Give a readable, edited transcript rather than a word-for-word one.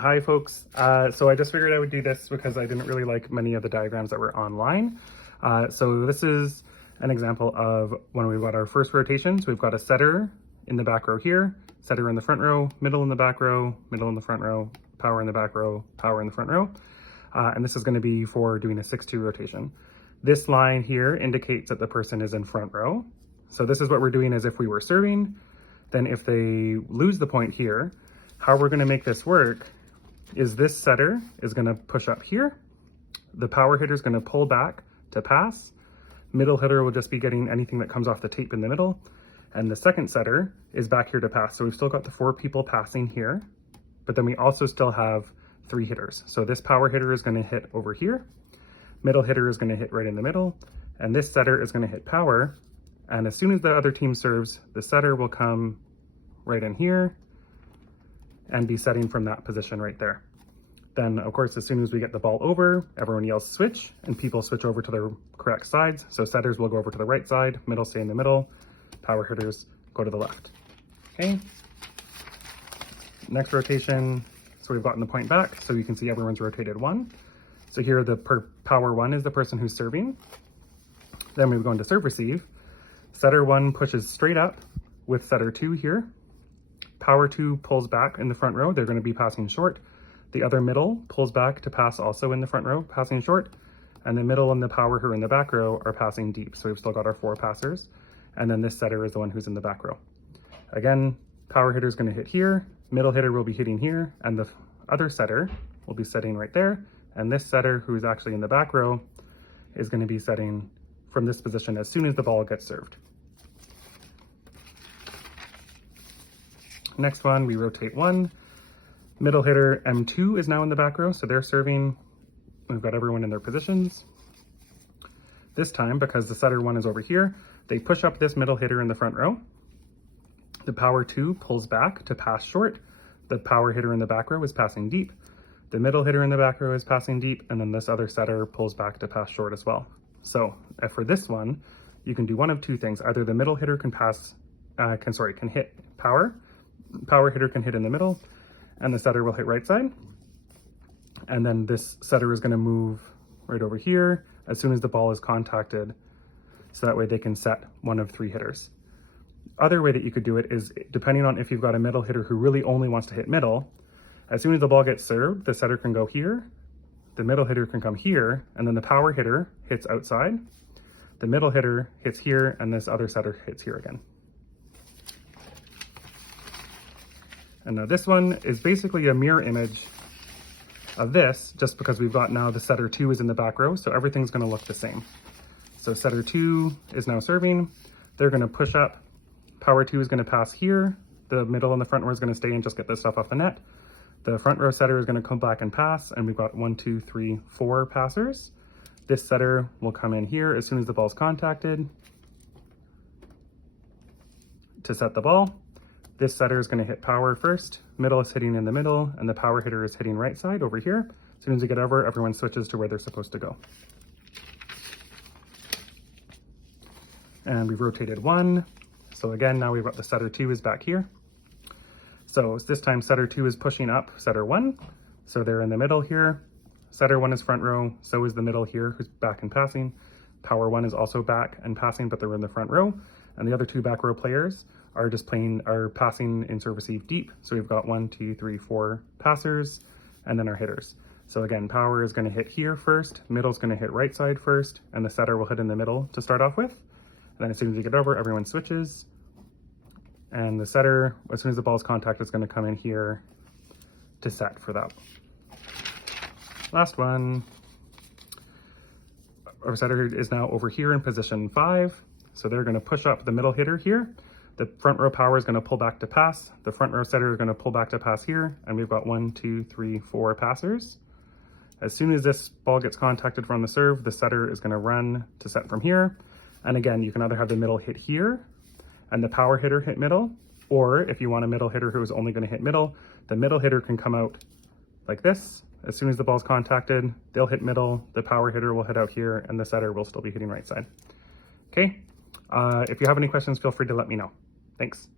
Hi folks, so I just figured I would do this because I didn't really like many of the diagrams that were online. So this is an example of when we've got our first rotations. We've got a setter in the back row here, setter in the front row, middle in the back row, middle in the front row, power in the back row, power in the front row. And this is going to be for doing a 6-2 rotation. This line here indicates that the person is in front row. So this is what we're doing as if we were serving. Then if they lose the point here, how we're going to make this work is this setter is going to push up here. The power hitter is going to pull back to pass. Middle hitter will just be getting anything that comes off the tape in the middle. And the second setter is back here to pass. So we've still got the 4 people passing here, but then we also still have 3 hitters. So this power hitter is going to hit over here. Middle hitter is going to hit right in the middle. And this setter is going to hit power. And as soon as the other team serves, the setter will come right in here and be setting from that position right there. Then, of course, as soon as we get the ball over, everyone yells switch, and people switch over to their correct sides. So setters will go over to the right side, middle stay in the middle, power hitters go to the left. Okay. Next rotation, so we've gotten the point back, so you can see everyone's rotated 1. So here the power 1 is the person who's serving. Then we go into serve receive. Setter 1 pushes straight up with setter 2 here. Power 2 pulls back in the front row. They're going to be passing short. The other middle pulls back to pass also in the front row, passing short. And the middle and the power hitter in the back row are passing deep. So we've still got our 4 passers. And then this setter is the one who's in the back row. Again, power hitter is going to hit here. Middle hitter will be hitting here. And the other setter will be setting right there. And this setter, who is actually in the back row, is going to be setting from this position as soon as the ball gets served. Next one, we rotate 1. Middle hitter M2 is now in the back row, so they're serving. We've got everyone in their positions. This time, because the setter 1 is over here, they push up this middle hitter in the front row. The power 2 pulls back to pass short. The power hitter in the back row is passing deep. The middle hitter in the back row is passing deep, and then this other setter pulls back to pass short as well. So for this one, you can do one of 2 things. Either the middle hitter can hit power. Power hitter can hit in the middle, and the setter will hit right side. And then this setter is going to move right over here as soon as the ball is contacted, so that way they can set one of 3 hitters. Other way that you could do it is, depending on if you've got a middle hitter who really only wants to hit middle, as soon as the ball gets served, the setter can go here, the middle hitter can come here, and then the power hitter hits outside, the middle hitter hits here, and this other setter hits here again. And now this one is basically a mirror image of this, just because we've got now the setter 2 is in the back row, so everything's going to look the same. So setter 2 is now serving. They're going to push up. Power 2 is going to pass here. The middle and the front row is going to stay and just get this stuff off the net. The front row setter is going to come back and pass, and we've got 1, 2, 3, 4 passers. This setter will come in here as soon as the ball's contacted to set the ball. This setter is going to hit power first, middle is hitting in the middle, and the power hitter is hitting right side over here. As soon as we get over, everyone switches to where they're supposed to go. And we've rotated 1. So again, now we've got the setter 2 is back here. So this time setter 2 is pushing up setter 1. So they're in the middle here. Setter 1 is front row, so is the middle here, who's back and passing. Power 1 is also back and passing, but they're in the front row. And the other 2 back row players are passing in serve receive deep. So we've got 1, 2, 3, 4 passers, and then our hitters. So again, power is going to hit here first, middle's going to hit right side first, and the setter will hit in the middle to start off with. And then as soon as you get over, everyone switches. And the setter, as soon as the ball's contact, is going to come in here to set for that. Last one. Our setter is now over here in position 5. So they're going to push up the middle hitter here. The front row power is going to pull back to pass. The front row setter is going to pull back to pass here. And we've got 1, 2, 3, 4 passers. As soon as this ball gets contacted from the serve, the setter is going to run to set from here. And again, you can either have the middle hit here and the power hitter hit middle, or if you want a middle hitter who is only going to hit middle, the middle hitter can come out like this. As soon as the ball's contacted, they'll hit middle, the power hitter will hit out here, and the setter will still be hitting right side. Okay, if you have any questions, feel free to let me know. Thanks.